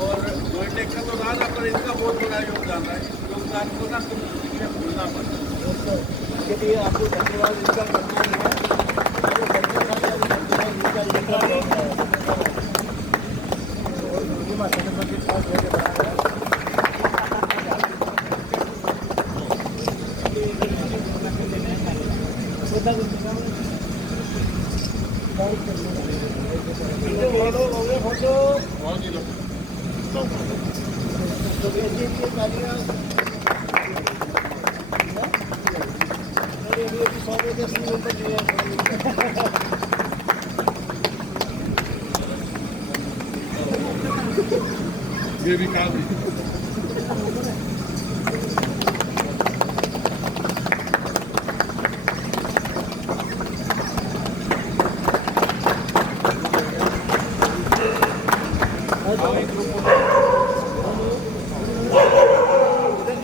और जोड़ने का तो रहा पर इनका बहुत बड़ा योगदान है। इस योगदान को ना कभी भूलना पड़ता। इसके लिए आपको धन्यवाद इसका करना है। ये भी काम है।